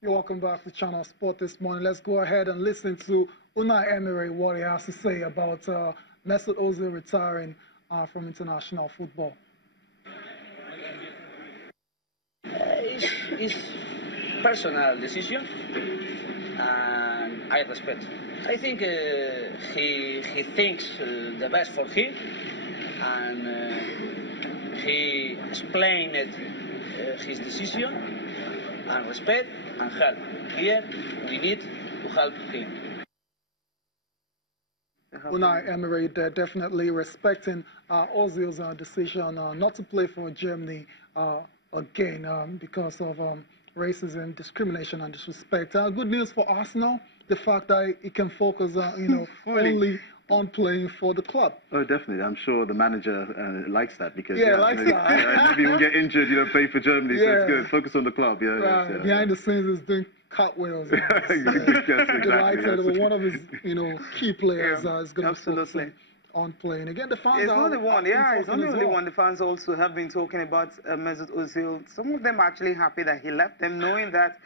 You're welcome back to Channel Sport this morning. Let's go ahead and listen to Unai Emery, what he has to say about Mesut Ozil retiring from international football. It's personal decision, and I respect. I think he thinks the best for him, and he explained his decision, and respect and help. Here we need to help him. Unai Emery, they're definitely respecting Ozil's decision not to play for Germany again because of racism, discrimination, and disrespect. Good news for Arsenal, the fact that he can focus, only on playing for the club. Oh, definitely. I'm sure the manager likes that because likes that. If you won't get injured, play for Germany, so it's good. Focus on the club. Behind the scenes, is doing cartwheels. Exactly. Delighted with one of his, key players is going to be focusing on playing. Again, the fans it's are not the one. Yeah, it's not the only well. one. The fans also have been talking about Mesut Ozil. Some of them are actually happy that he left them, knowing that,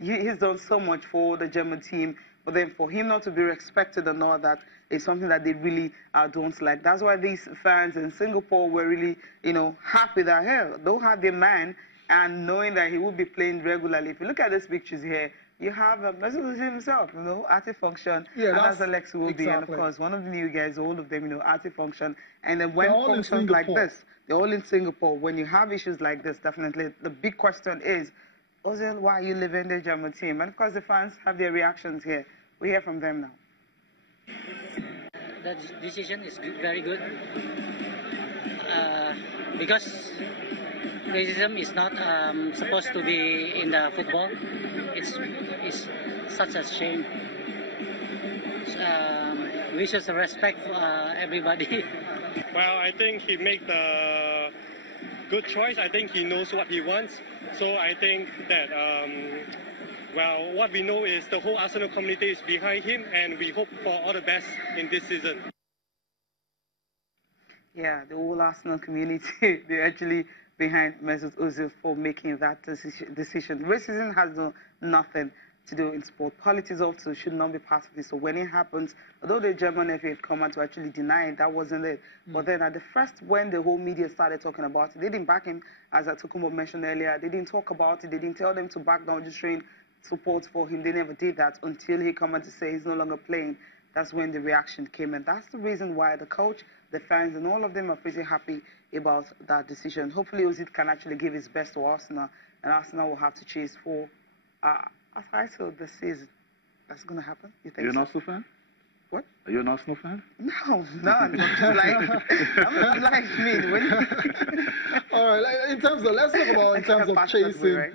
he's done so much for the German team. But then for him not to be respected and all that is something that they really don't like. That's why these fans in Singapore were really, happy that, hell, don't have their man, and knowing that he will be playing regularly. If you look at these pictures here, you have Mesut Ozil himself, active function, and that's Alex will be, and of course, one of the new guys, all of them, active function. And then when functions like this, they're all in Singapore. When you have issues like this, definitely, the big question is, Ozil, why are you leaving the German team? And of course, the fans have their reactions here. We hear from them now. That decision is very good because racism is not supposed to be in the football. It's such a shame. We should respect everybody. Well, I think he made the good choice. I think he knows what he wants. So I think that, well, what we know is the whole Arsenal community is behind him, and we hope for all the best in this season. Yeah, the whole Arsenal community, they're actually behind Mesut Ozil for making that decision. Racism has nothing to do in sport. Politics also should not be part of this. So when it happens, although the German FA had come out to actually deny it, that wasn't it. But then at the first, when the whole media started talking about it, they didn't back him, as Atukumbo mentioned earlier. They didn't talk about it. They didn't tell them to back down, just showing support for him. They never did that until he came out to say he's no longer playing. That's when the reaction came. And that's the reason why the coach, the fans, and all of them are pretty happy about that decision. Hopefully, Ozil can actually give his best to Arsenal, and Arsenal will have to chase for a title this season. That's going to happen. You think? Are you an Arsenal fan? What? Are you an Arsenal fan? No, I'm just I'm like me. All right, let's talk about in terms of chasing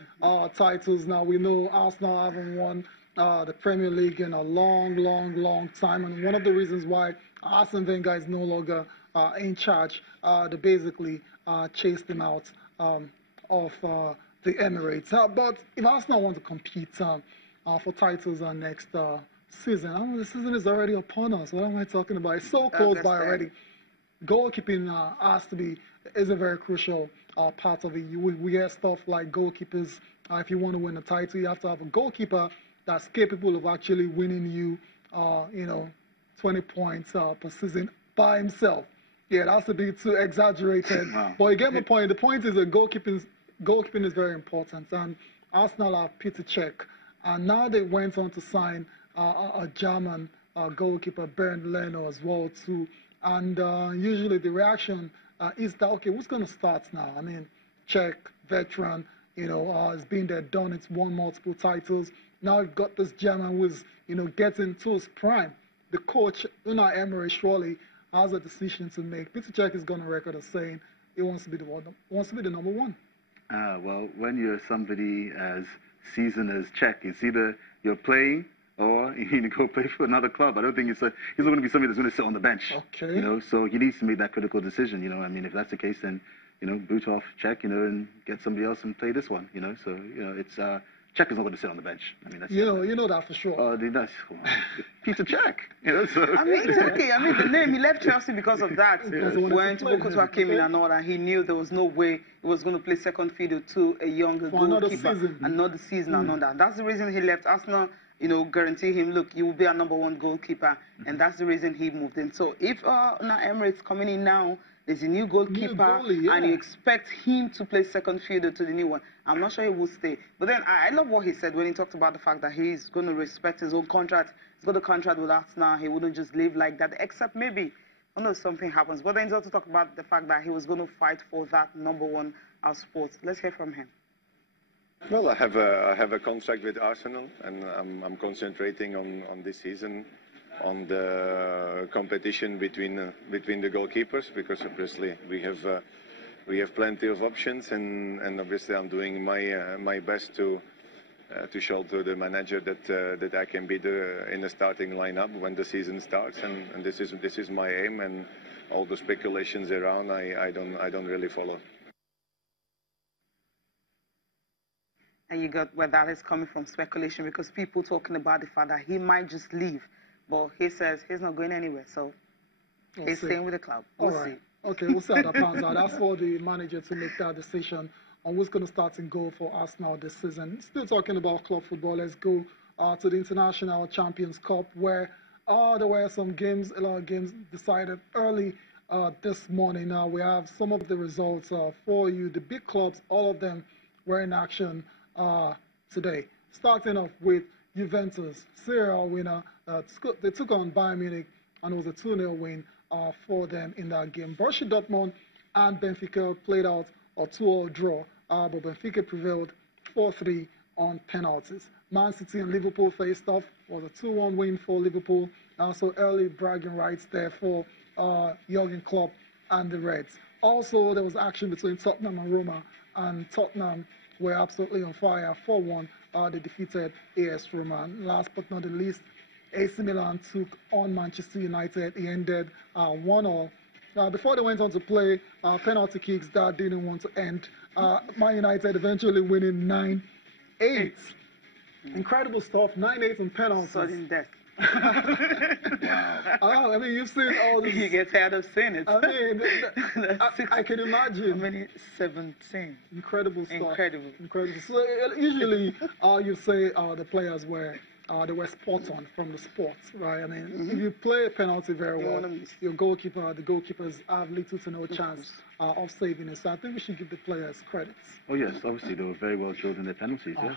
titles. Now, we know Arsenal haven't won the Premier League in a long time, and one of the reasons why Arsene Wenger is no longer in charge, they basically chased him out of the Emirates. But if Arsenal want to compete for titles next season, the season is already upon us. What am I talking about? It's so close by already. Goalkeeping is a very crucial part of it. We hear stuff like goalkeepers, if you want to win a title, you have to have a goalkeeper that's capable of actually winning you, 20 points per season by himself. Yeah, that's a bit too exaggerated. Wow. But you get my point. The point is that goalkeeping is very important. And Arsenal have Peter Cech. And now they went on to sign a German goalkeeper, Bernd Leno, as well, too. And usually the reaction is that, okay, who's going to start now? I mean, Cech, veteran, has been there, done it, won multiple titles. Now you've got this German who's, getting to his prime. The coach, Unai Emery, surely has a decision to make. Peter Cech is going to record as saying he wants to be the number one. Well, when you're somebody as seasoned as Cech, it's either you're playing or you need to go play for another club. I don't think he's not going to be somebody that's going to sit on the bench. Okay. So he needs to make that critical decision. If that's the case, then boot off Cech, and get somebody else and play this one. So it's Czech is not going to sit on the bench. I mean, that's you know that for sure. Oh, that's Peter Czech. You know, so. I mean, it's okay. I mean, the name, he left Chelsea because of that. When Tupokutua came in and all that, he knew there was no way he was going to play second fiddle to a younger goalkeeper. Another season and all that. That's the reason he left. Arsenal, you know, guarantee him, look, you will be our #1 goalkeeper. And that's the reason he moved in. So if now Emirates coming in now, there's a new goalkeeper, and you expect him to play second fiddle to the new one, I'm not sure he will stay. But then I love what he said when he talked about the fact that he's going to respect his own contract. He's got a contract with Arsenal. He wouldn't just live like that, except maybe, I know something happens. But then he's also talked about the fact that he was going to fight for that #1 spot. Let's hear from him. Well, I have a contract with Arsenal, and I'm concentrating on this season, on the competition between the goalkeepers, because obviously we have plenty of options, and obviously I'm doing my best to show to the manager that I can be in the starting lineup when the season starts, and this is my aim, and all the speculations around I don't really follow. And you got where that is coming from, speculation, because people talking about the fact that he might just leave. But he says he's not going anywhere, so he's staying with the club. We'll see. Okay, we'll see how that pans out. That's for the manager to make that decision on who's going to start in goal for Arsenal this season. Still talking about club football, let's go to the International Champions Cup, where there were a lot of games decided early this morning. Now we have some of the results for you. The big clubs, all of them were in action today. Starting off with Juventus, Serie A winner. They took on Bayern Munich, and it was a 2-0 win for them in that game. Borussia Dortmund and Benfica played out a 2-2 draw, but Benfica prevailed 4-3 on penalties. Man City and Liverpool faced off. It was a 2-1 win for Liverpool. So early bragging rights there for Jurgen Klopp and the Reds. Also, there was action between Tottenham and Roma, and Tottenham were absolutely on fire. 4-1, they defeated AS Roma. And last but not the least, AC Milan took on Manchester United. It ended 1-1. Before they went on to play penalty kicks, that didn't want to end. Man United eventually winning 9-8. Incredible stuff, 9-8 in penalties. Sudden death. Wow. I mean, you've seen all this. You get tired of seeing it. I mean, I can imagine. How many? 17. Incredible stuff. Incredible. So usually, you say the players were they were spot on from the sports, right? I mean, if you play a penalty very well, the goalkeepers have little to no chance of saving it. So I think we should give the players credits. Oh yes, obviously they were very well drilled in their penalties. Yes.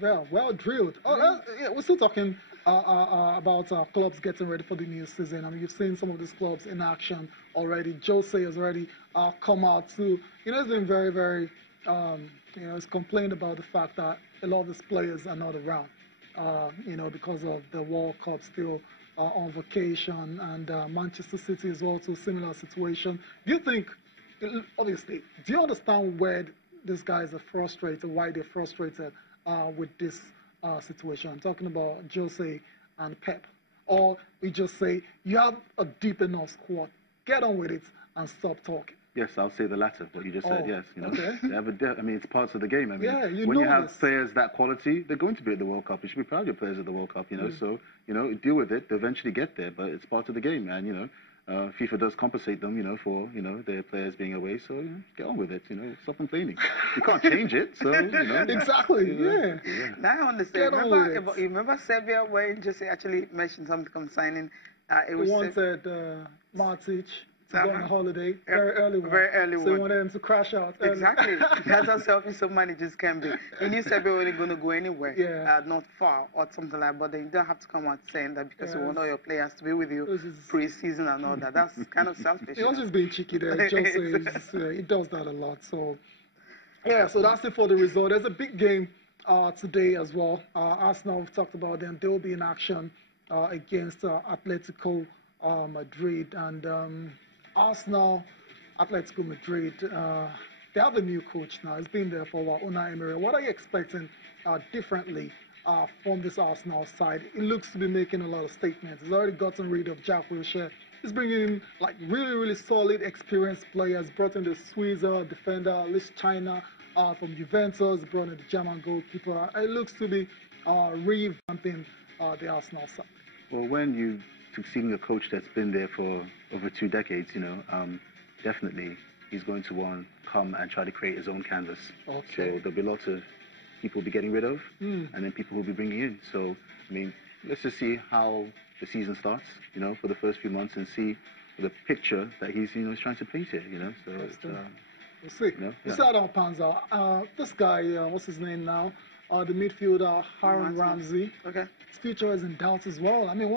Wow. Well drilled. We're still talking about clubs getting ready for the new season. I mean, you've seen some of these clubs in action already. Jose has already come out to, he's been very, very, he's complained about the fact that a lot of these players are not around. Because of the World Cup still on vacation, and Manchester City is also a similar situation. Do you think, obviously, do you understand where these guys are frustrated, why they're frustrated with this situation? I'm talking about Jose and Pep. Or we just say, you have a deep enough squad, get on with it and stop talking. Yes, I'll say the latter, what you just said, yes. Okay. I mean, it's parts of the game. I mean, when you have players that quality, they're going to be at the World Cup. You should be proud of your players at the World Cup, So, deal with it. They'll eventually get there, but it's part of the game. And, FIFA does compensate them, for, their players being away. So, get on with it, stop complaining. You can't change it, so, Exactly, yeah. Now I understand. Remember Serbia where just actually mentioned something concerning... it was wanted Matic... to go on a holiday, very early one. So you wanted him to crash out early. Exactly. That's how selfish some managers can be. You knew Serbia wasn't going to go anywhere, not far or something like that, but then you don't have to come out saying that because you want all your players to be with you pre-season and all that. That's kind of selfish. He was just being cheeky there. He does that a lot. So, so that's it for the result. There's a big game today as well. Arsenal, we've talked about them. They will be in action against Atletico Madrid. And Arsenal, Atletico Madrid, they have a new coach now. He's been there for a while, Unai Emery. What are you expecting differently from this Arsenal side? It looks to be making a lot of statements. He's already gotten rid of Jack Wilshere. He's bringing in really, really solid, experienced players. Brought in the Swiss defender, Liz China, from Juventus, brought in the German goalkeeper. It looks to be revamping the Arsenal side. Well, when you succeeding a coach that's been there for over 2 decades, definitely he's going to want to come and try to create his own canvas. Okay. So there'll be lots of people will be getting rid of, and then people will be bringing in. So, I mean, let's just see how the season starts, for the first few months, and see the picture that he's, is trying to paint here, So we'll see. We'll see how that pans out. This guy, what's his name now? The midfielder, Aaron Ramsey. Okay. His future is in doubt as well. I mean,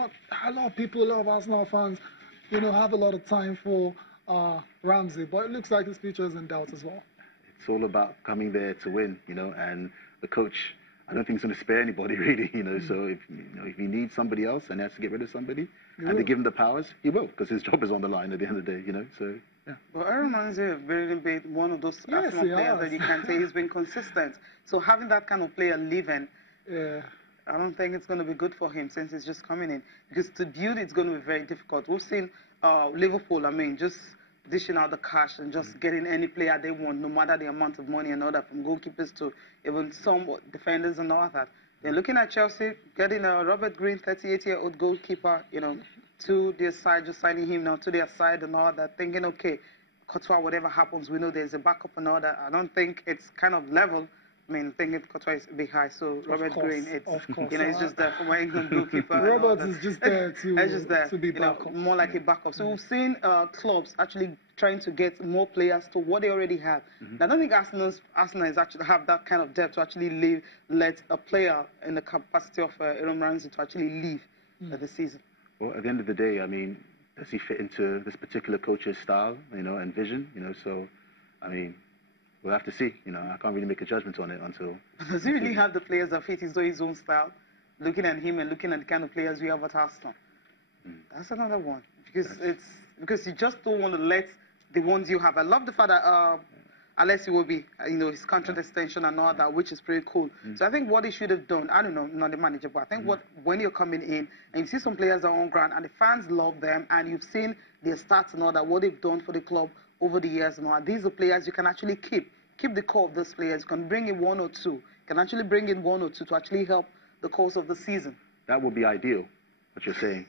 a lot of people, a lot of Arsenal fans, have a lot of time for Ramsey, but it looks like his future is in doubt as well. It's all about coming there to win, and the coach, I don't think he's going to spare anybody really, So if he needs somebody else and he has to get rid of somebody, and they give him the powers, he will, because his job is on the line at the end of the day, So yeah. Well, Aaron Ramsey has really been one of those Arsenal players that you can say he's been consistent. So having that kind of player leaving, I don't think it's going to be good for him since he's just coming in. Because to build, it's going to be very difficult. We've seen Liverpool, just dishing out the cash and just getting any player they want, no matter the amount of money and all that, from goalkeepers to even some defenders and all that. They're looking at Chelsea, getting a Robert Green, 38-year-old goalkeeper, to their side, just signing him now to their side and all that, thinking, okay, Courtois, whatever happens, we know there's a backup and all that. I don't think it's kind of level. I mean, thinking Courtois is a bit high, so Robert Green, it's just there for my England goalkeeper. Robert is just there to be backup. More like a backup. So we've seen clubs actually trying to get more players to what they already have. I don't think Arsenal is actually have that kind of depth to actually let a player in the capacity of Aaron Ramsey to actually leave the season. Well, at the end of the day, I mean, does he fit into this particular coach's style, and vision, So, I mean, we'll have to see. I can't really make a judgment on it until. Does he really have the players that fit his own style? Looking at him and looking at the kind of players we have at Arsenal, that's another one. Because you just don't want to let the ones you have. I love the fact that Alex will be, his contract extension and all that, which is pretty cool. So I think what he should have done, I don't know, not the manager, but I think when you're coming in and you see some players are on ground and the fans love them and you've seen their stats and all that, what they've done for the club over the years and all that, these are players you can actually keep the core of those players. You can bring in 1 or 2. You can actually bring in 1 or 2 to actually help the course of the season. That would be ideal, what you're saying,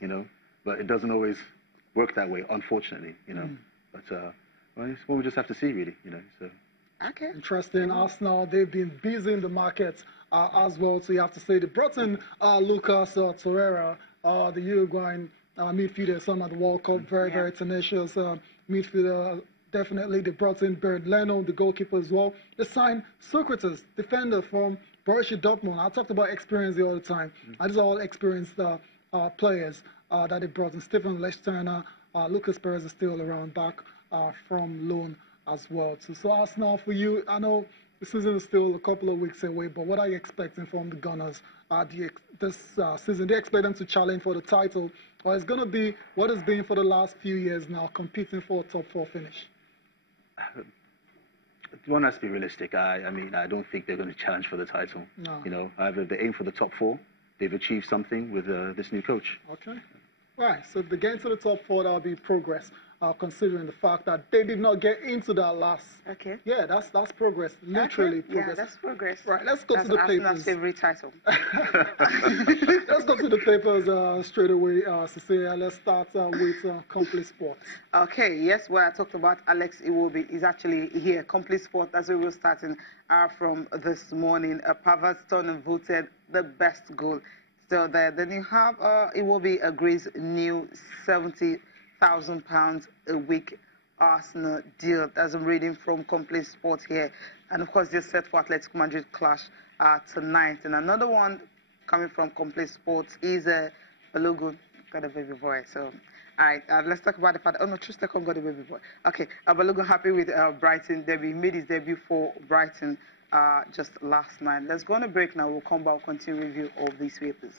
but it doesn't always work that way, unfortunately, But well, it's what we just have to see, really, So. Okay. Interesting. Arsenal, they've been busy in the market as well. So you have to say they brought in Lucas Torreira, the Uruguayan midfielder, son of the World Cup, very tenacious midfielder. Definitely, they brought in Bernd Leno, the goalkeeper as well. They signed Socrates, defender from Borussia Dortmund. I talked about experience all the time. These are all experienced players that they brought in. Stephen Lechterner, Lucas Perez is still around back from loan as well. So Arsenal, for you, I know the season is still a couple of weeks away, but what are you expecting from the Gunners this season? Do you expect them to challenge for the title, or it's going to be what it's been for the last few years now, competing for a top 4 finish? One has to be realistic. I mean, I don't think they're going to challenge for the title. No. Either they aim for the top 4, they've achieved something with this new coach. Okay. Right, so if they get into the top 4, that'll be progress, considering the fact that they did not get into that last. Okay. Yeah, that's progress, literally progress. Yeah, that's progress. Right, let's go to the papers. Arsenal's favorite title. Let's go to the papers straight away, Cecilia. Let's start with Complete Sport. Okay, yes, where I talked about Alex Iwobi is actually here. Complete Sport, that's where we're starting from this morning. Paverton voted the best goal. So then you have Iwobi agrees new £70,000 a week Arsenal deal. That's I'm reading from Complete Sport here. And of course, they're set for Atletico Madrid clash tonight. And another one coming from Complete Sports is Balogun. Got a baby boy. So, all right, let's talk about the fact. Oh no, Trustekon got a baby boy. Okay, Balogun happy with Brighton debut. He made his debut for Brighton just last night. Let's go on a break now. We'll come back, continue review of these papers.